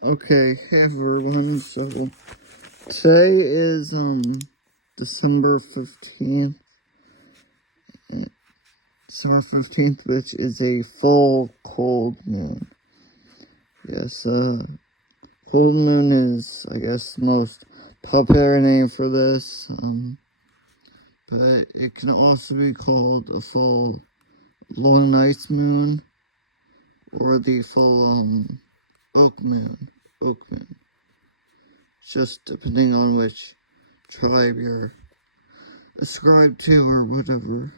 Okay, hey everyone, so today is December 15th, which is a full cold moon. Yes, cold moon is, I guess, the most popular name for this, but it can also be called a full long ice moon, or the full, oak moon, just depending on which tribe you're ascribed to or whatever.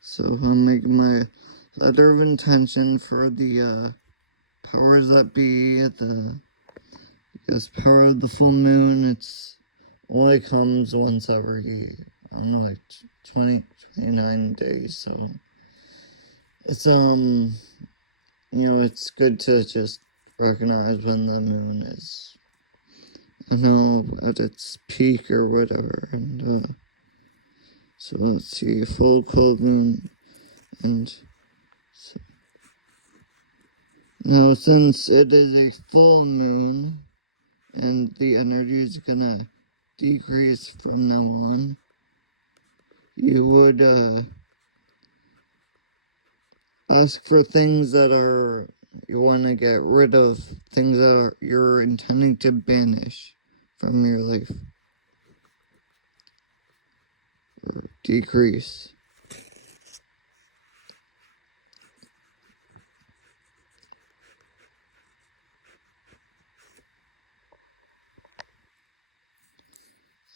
So I'm making my letter of intention for the powers that be at power of the full moon. It's only comes once every, I don't know, like 29 days, so it's it's good to just recognize when the moon is, I don't know, at its peak or whatever. And so let's see, full cold moon. And so, now, since it is a full moon and the energy is gonna decrease from now on, you would ask for things that you want to get rid of, things that you're intending to banish from your life or decrease.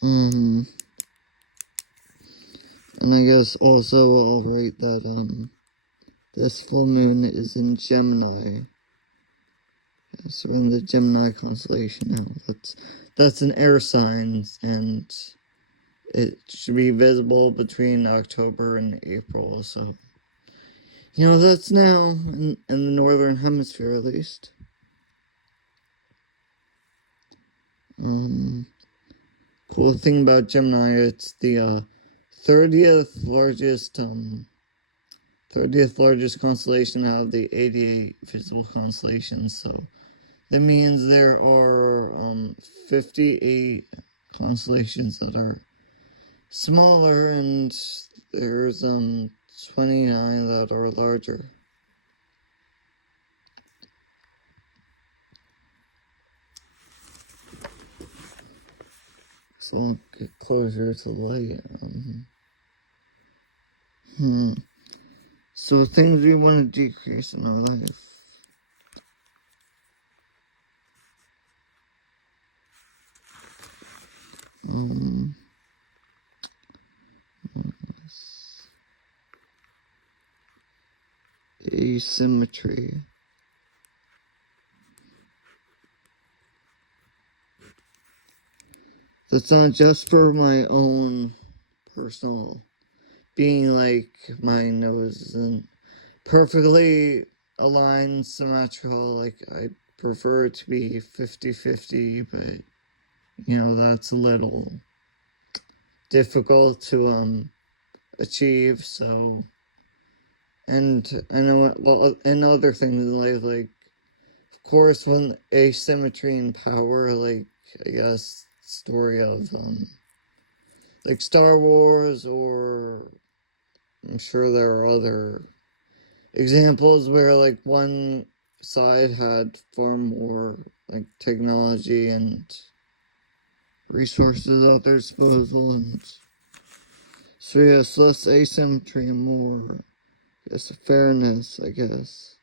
And I guess also I'll write that this full moon is in Gemini. So in the Gemini constellation now. That's an air sign, and it should be visible between October and April. So, that's now in the northern hemisphere at least. Cool thing about Gemini, it's the 30th largest constellation out of the 88 visible constellations. So that means there are 58 constellations that are smaller, and there's 29 that are larger. So I'll get closer to the light. So things we want to decrease in our life. Asymmetry. That's not just for my own personal being, like my nose isn't perfectly aligned, symmetrical. Like I prefer it to be 50-50, but that's a little difficult to achieve. So, and I know and other things in life, like of course when asymmetry in power, like I guess story of like Star Wars, or I'm sure there are other examples where like one side had far more like technology and resources at their disposal, and so yes, less asymmetry and more, yes, fairness, I guess.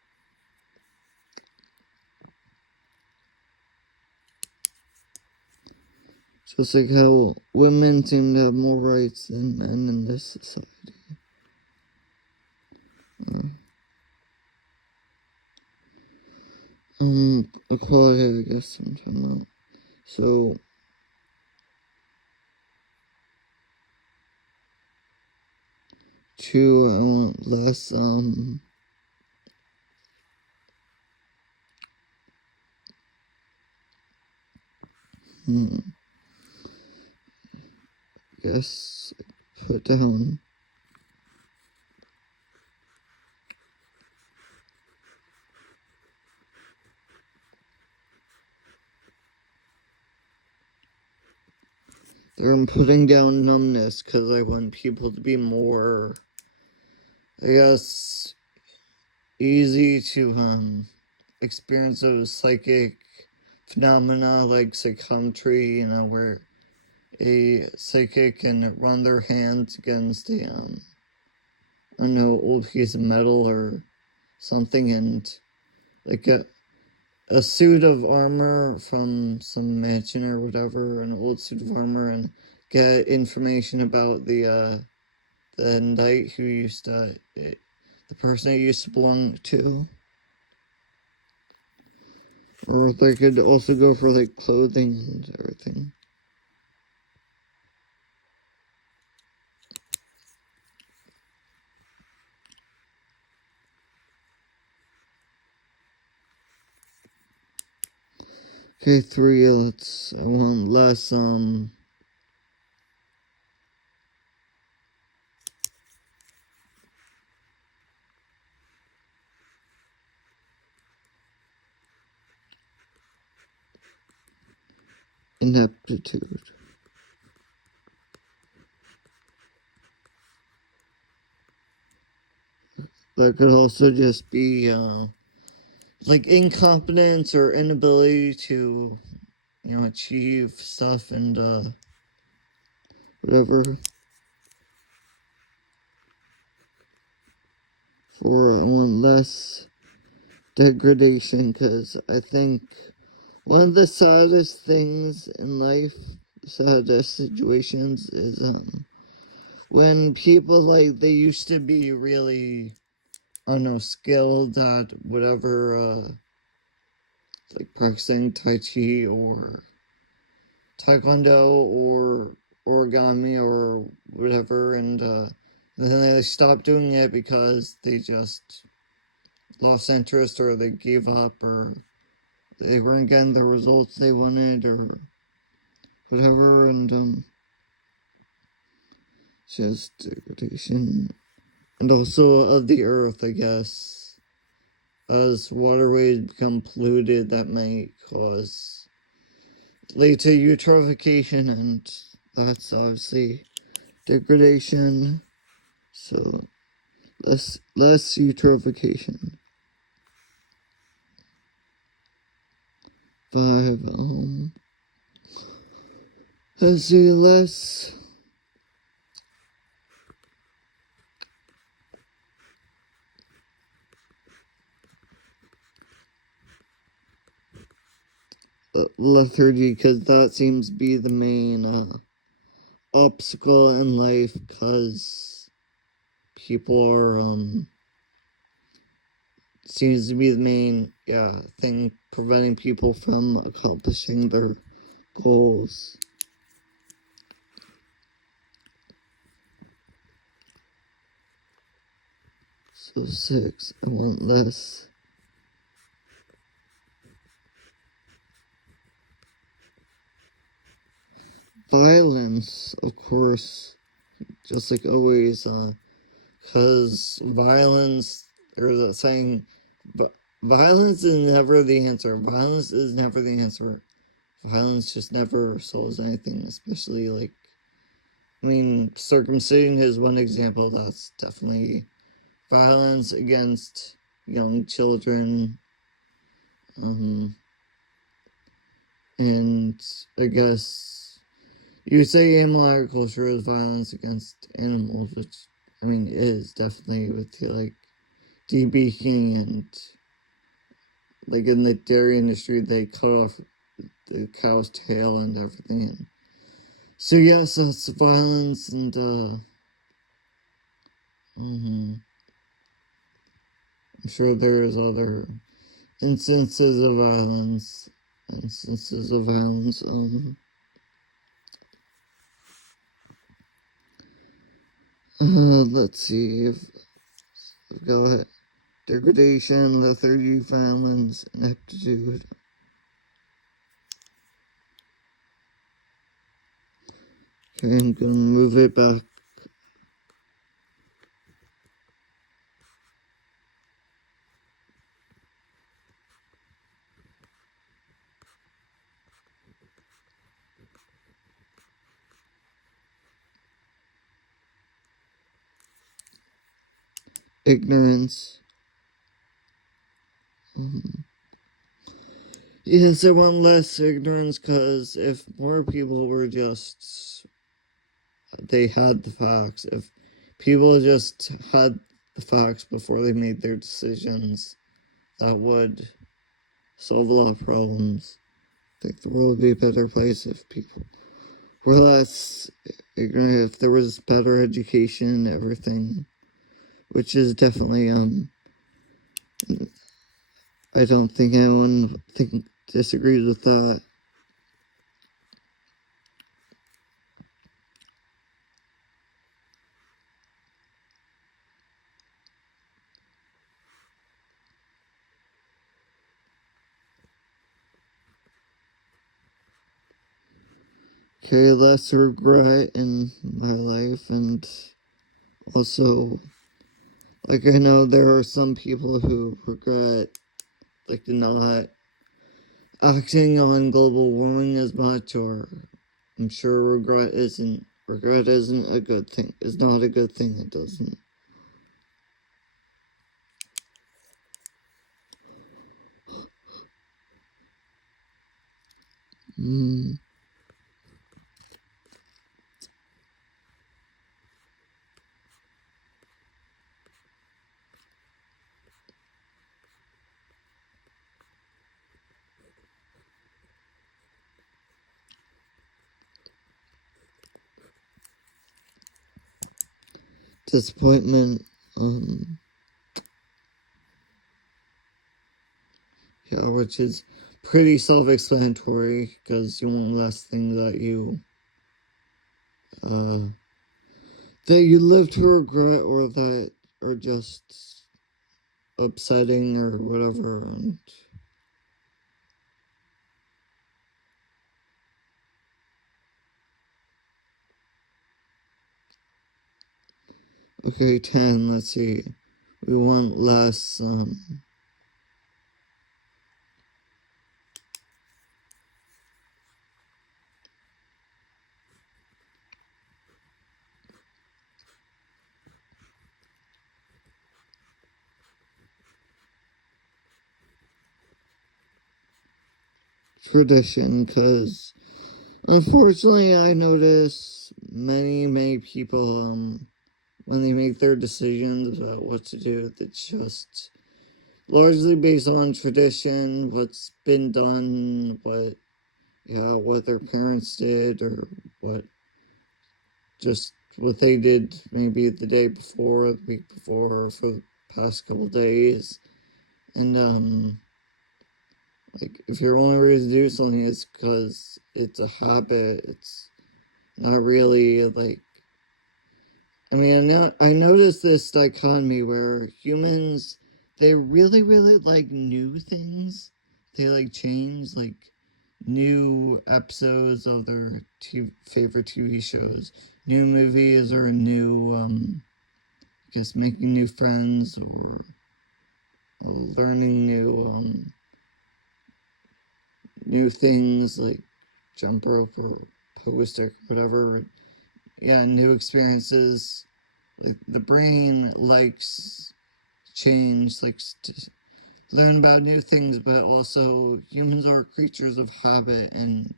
So it's like how women seem to have more rights than men in this society. Equality, I guess I'm talking about. So, I want less, guess, put down. I'm putting down numbness because I want people to be more, I guess, easy to experience those psychic phenomena like psychometry, where a psychic can run their hands against I don't know, old piece of metal or something, and like a suit of armor from some mansion or whatever, an old suit of armor, and get information about the knight who used to, the person it used to belong to. Or they could also go for like clothing and everything. Okay, 3, I want less, ineptitude. That could also just be, like incompetence or inability to, achieve stuff and, whatever. For I want less degradation, because I think one of the saddest things in life, saddest situations, is when people like they used to be really, I don't know, skilled at whatever, like practicing Tai Chi or Taekwondo or origami or whatever, and then they stopped doing it because they just lost interest or they gave up or they weren't getting the results they wanted or whatever, and just degradation. And also of the earth, I guess. As waterways become polluted, that might lead to eutrophication, and that's obviously degradation. So less eutrophication. 5, let's see, less lethargy, because that seems to be the main obstacle in life, because people are seems to be the main thing preventing people from accomplishing their goals. So 6, I want less violence, of course, just like always, because violence, there's a saying, violence is never the answer. Violence is never the answer. Violence just never solves anything, especially like, circumcision is one example. That's definitely violence against young children. And I guess you say animal agriculture is violence against animals, which, is definitely with like debeaking and like in the dairy industry, they cut off the cow's tail and everything. And so yes, that's violence, and I'm sure there is other instances of violence. Let's see if go ahead. Degradation, lethargy, violence, ineptitude. Okay, I'm gonna move it back. ignorance. Yes, I want less ignorance, because if more people were just, they had the facts, if people just had the facts before they made their decisions, that would solve a lot of problems. I think the world would be a better place if people were less ignorant, if there was better education, everything, which is definitely, I don't think anyone disagrees with that. Okay, less regret in my life, and also, like, I know there are some people who regret, like, not acting on global warming as much, or I'm sure regret isn't a good thing. It's not a good thing. It doesn't. Disappointment. Yeah, which is pretty self-explanatory, because you want less things uh, that you live to regret, or that are just upsetting or whatever. And okay, 10. Let's see. We want less. Tradition, because unfortunately I notice many people, when they make their decisions about what to do, it's just largely based on tradition, what's been done, what their parents did, or what they did maybe the day before, the week before, or for the past couple days. And like, if your only reason to do something is because it's a habit, it's not really, like, I mean, I noticed this dichotomy where humans, they really like new things. They like change, like, new episodes of their favorite TV shows, new movies, or I guess making new friends, or learning new things, like jump rope or pogo stick, whatever. Yeah, new experiences. Like, the brain likes change, likes to learn about new things, but also humans are creatures of habit, and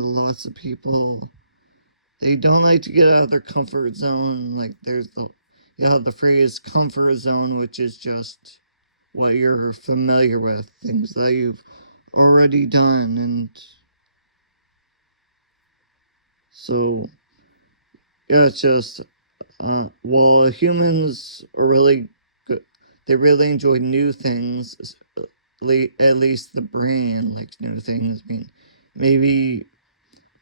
lots of people, they don't like to get out of their comfort zone. Like, there's the phrase comfort zone, which is just what you're familiar with, things that you've already done. And so, yeah, it's just, while humans are really good, they really enjoy new things. At least the brain likes new things. I mean, maybe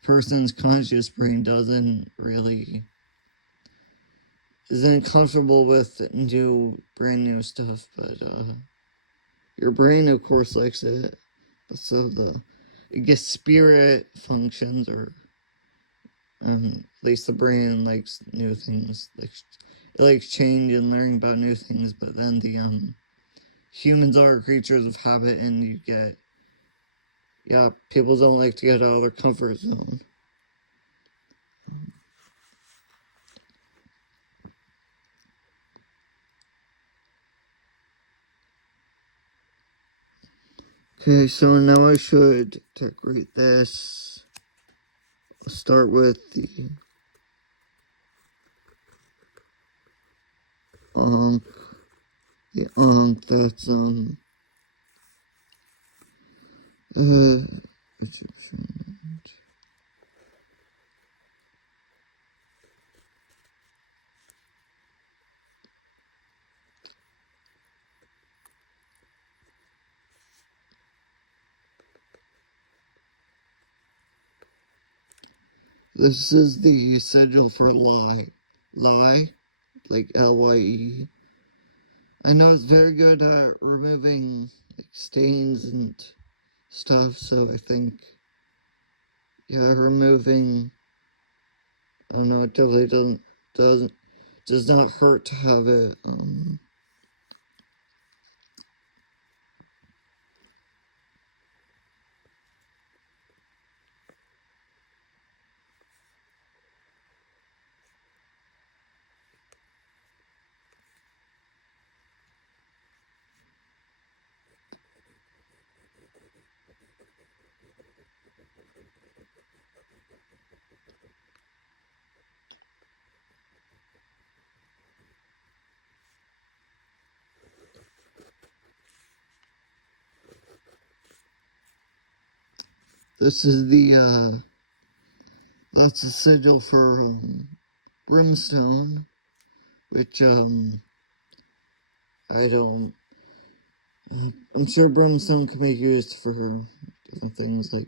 person's conscious brain isn't comfortable with brand new stuff, but your brain, of course, likes it. So I guess spirit functions, or at least the brain likes new things. Like, it likes change and learning about new things. But then the humans are creatures of habit, and people don't like to get out of their comfort zone. Okay, so now I should decorate this. I'll start with the ankh. The ankh that's Egyptian. This is the sigil for lie. Lie, like Lye. I know it's very good at removing like stains and stuff, so I think, yeah, removing, I don't know, it definitely does not hurt to have it, this is the, that's the sigil for, brimstone, which, I don't, I'm sure brimstone can be used for different things, like,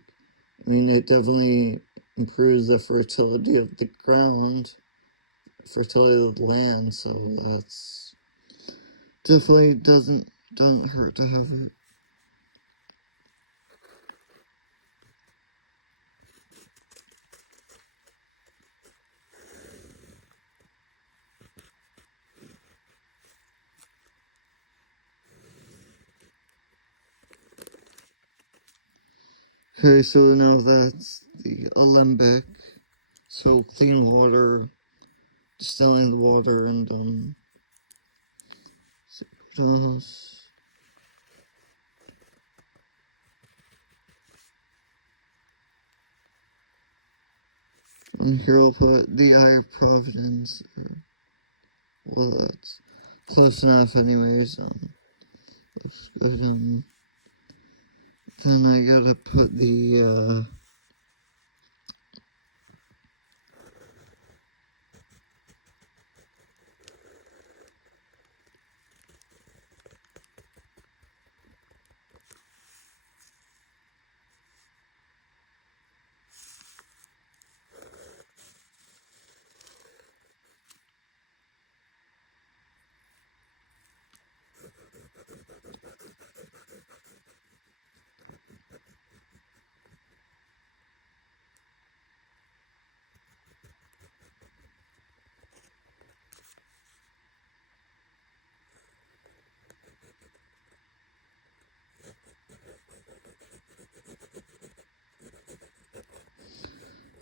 I mean, it definitely improves the fertility of the ground, fertility of the land, so that's definitely don't hurt to have it. Okay, so now that's the alembic, so clean water, distilling the water, and what else? And here I'll put the Eye of Providence. Well, that's close enough, anyways. That's good. Then I gotta put the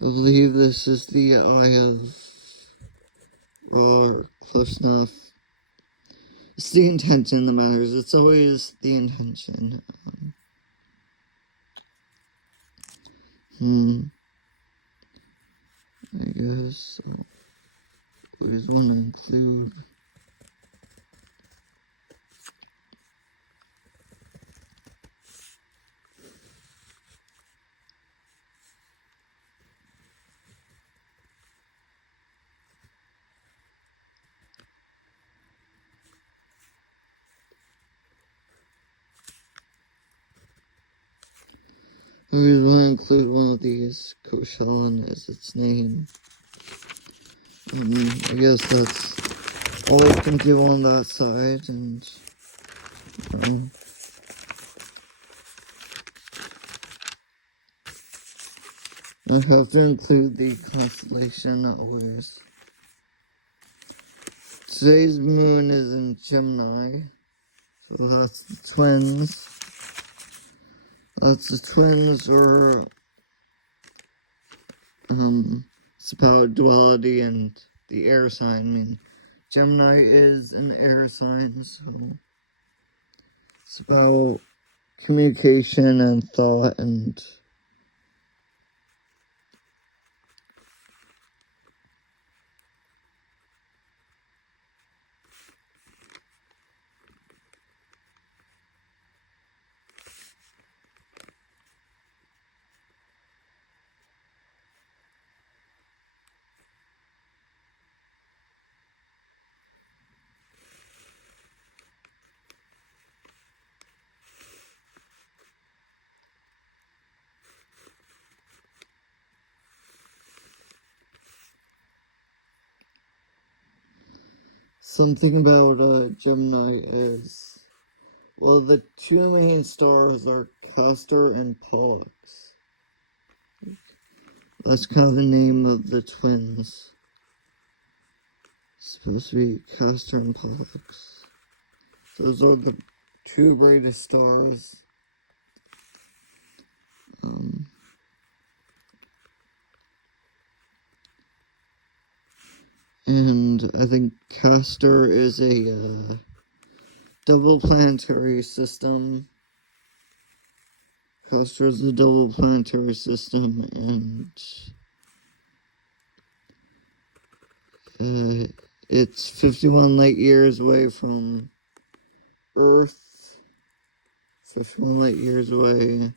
I believe this is the Eye of, or close enough. It's the intention that matters. It's always the intention. I guess always want to include. I always want to include one of these. Koshan as its name. I guess that's all I can do on that side, and I have to include the constellation always. Today's moon is in Gemini, so that's the twins. That's the twins, or it's about duality and the air sign. I mean, Gemini is an air sign, so it's about communication and thought and something about Gemini is, well, the two main stars are Castor and Pollux. That's kind of the name of the twins. It's supposed to be Castor and Pollux. Those are the two brightest stars. And I think Castor is a double planetary system. Castor is a double planetary system, and it's 51 light years away from Earth. 51 light years away.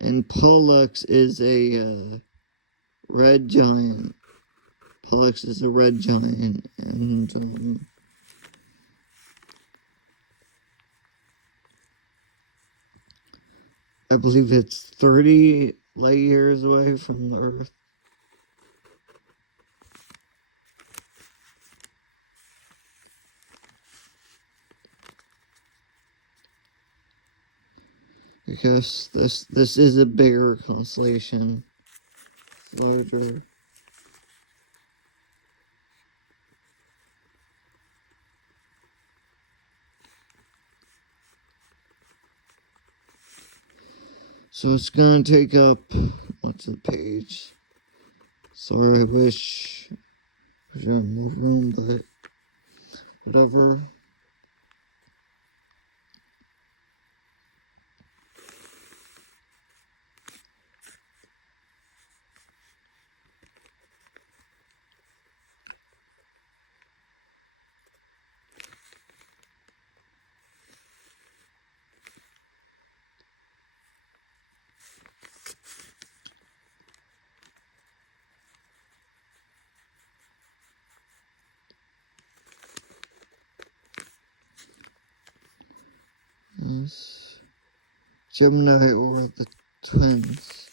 And Pollux is a red giant. Pollux is a red giant, and I believe it's 30 light years away from the Earth. Because this is a bigger constellation, larger. So it's gonna take up what's the page? Sorry, I wish I had more room, but whatever. Yes. Gemini or the twins.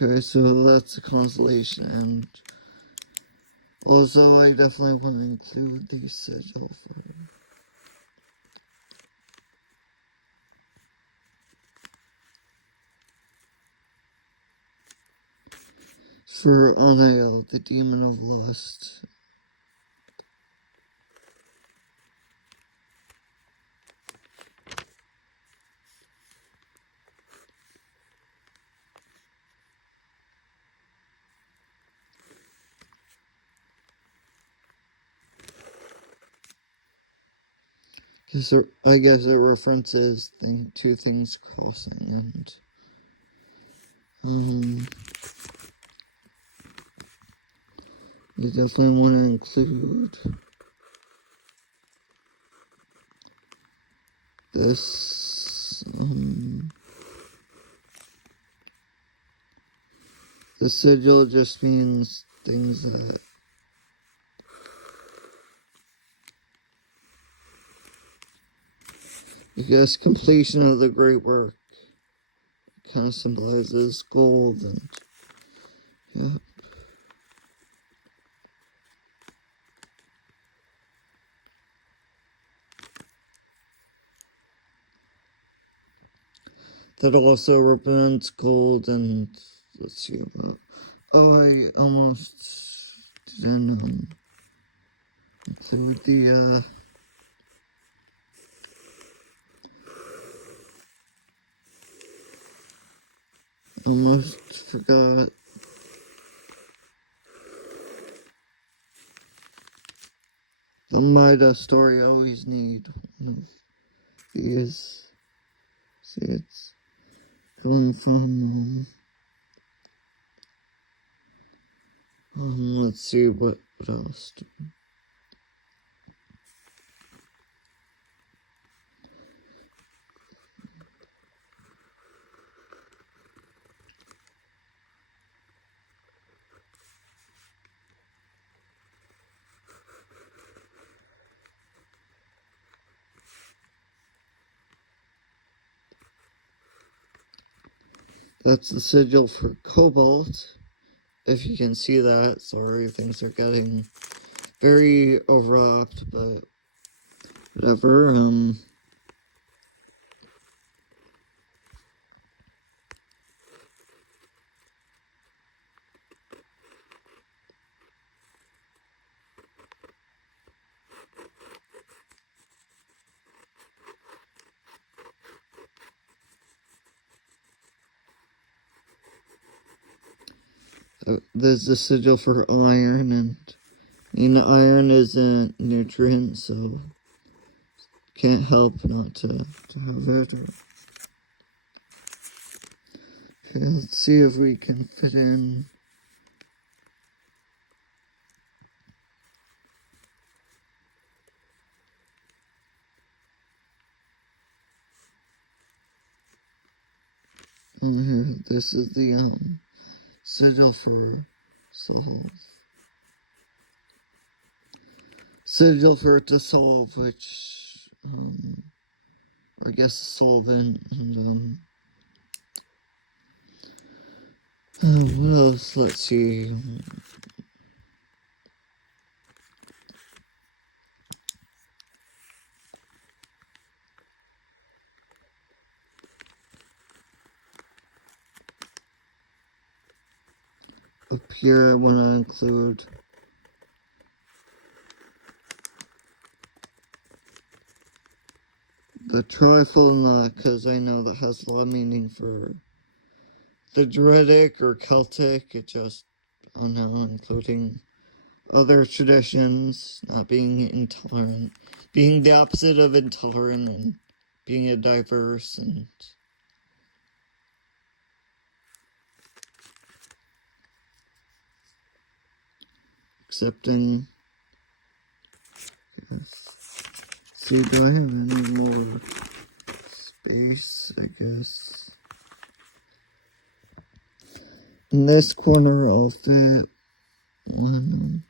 Okay, so that's a constellation, and also I definitely want to include the sigil for Anael, the demon of lust. I guess it references two things crossing, and you definitely want to include this. The sigil just means things that I guess completion of the great work kind of symbolizes gold, and yeah. That also represents gold, and let's see about. Oh, I almost didn't include Almost forgot. The Mida story I always need. These. See, it's going from. Let's see what else. That's the sigil for Cobalt. If you can see that, sorry, things are getting very overlapped, but whatever. There's the sigil for iron, and iron is a nutrient, so can't help not to have it. Okay, let's see if we can fit in. This is the sigil for solve. Sigil for dissolve, which I guess solvent, and what else? Let's see. Up here I want to include the trifle nut, because I know that has a lot of meaning for the Druidic or Celtic. It just, I don't know, including other traditions, not being intolerant, being the opposite of intolerant, and being a diverse and accepting. Yes. See, do I have any more space? I guess. In this corner, I'll fit one.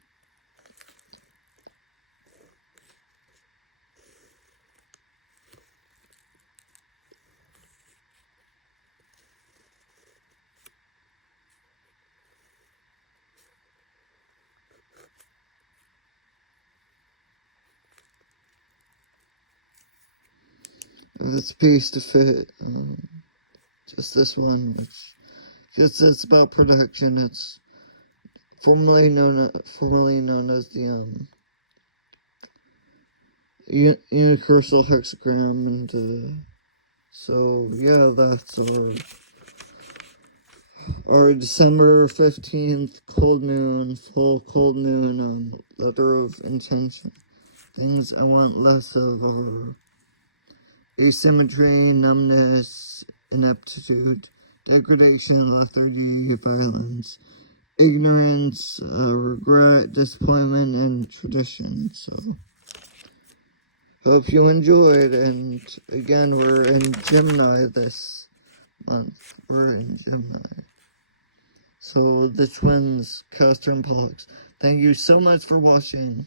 The space to fit just this one. It's about production. It's formerly known as the universal hexagram, and so yeah, that's our December 15th full cold moon letter of intention. Things I want less of are asymmetry, numbness, ineptitude, degradation, lethargy, violence, ignorance, regret, disappointment, and tradition. So, hope you enjoyed. And again, we're in Gemini this month. We're in Gemini. So, the twins, Castor and Pollux. Thank you so much for watching.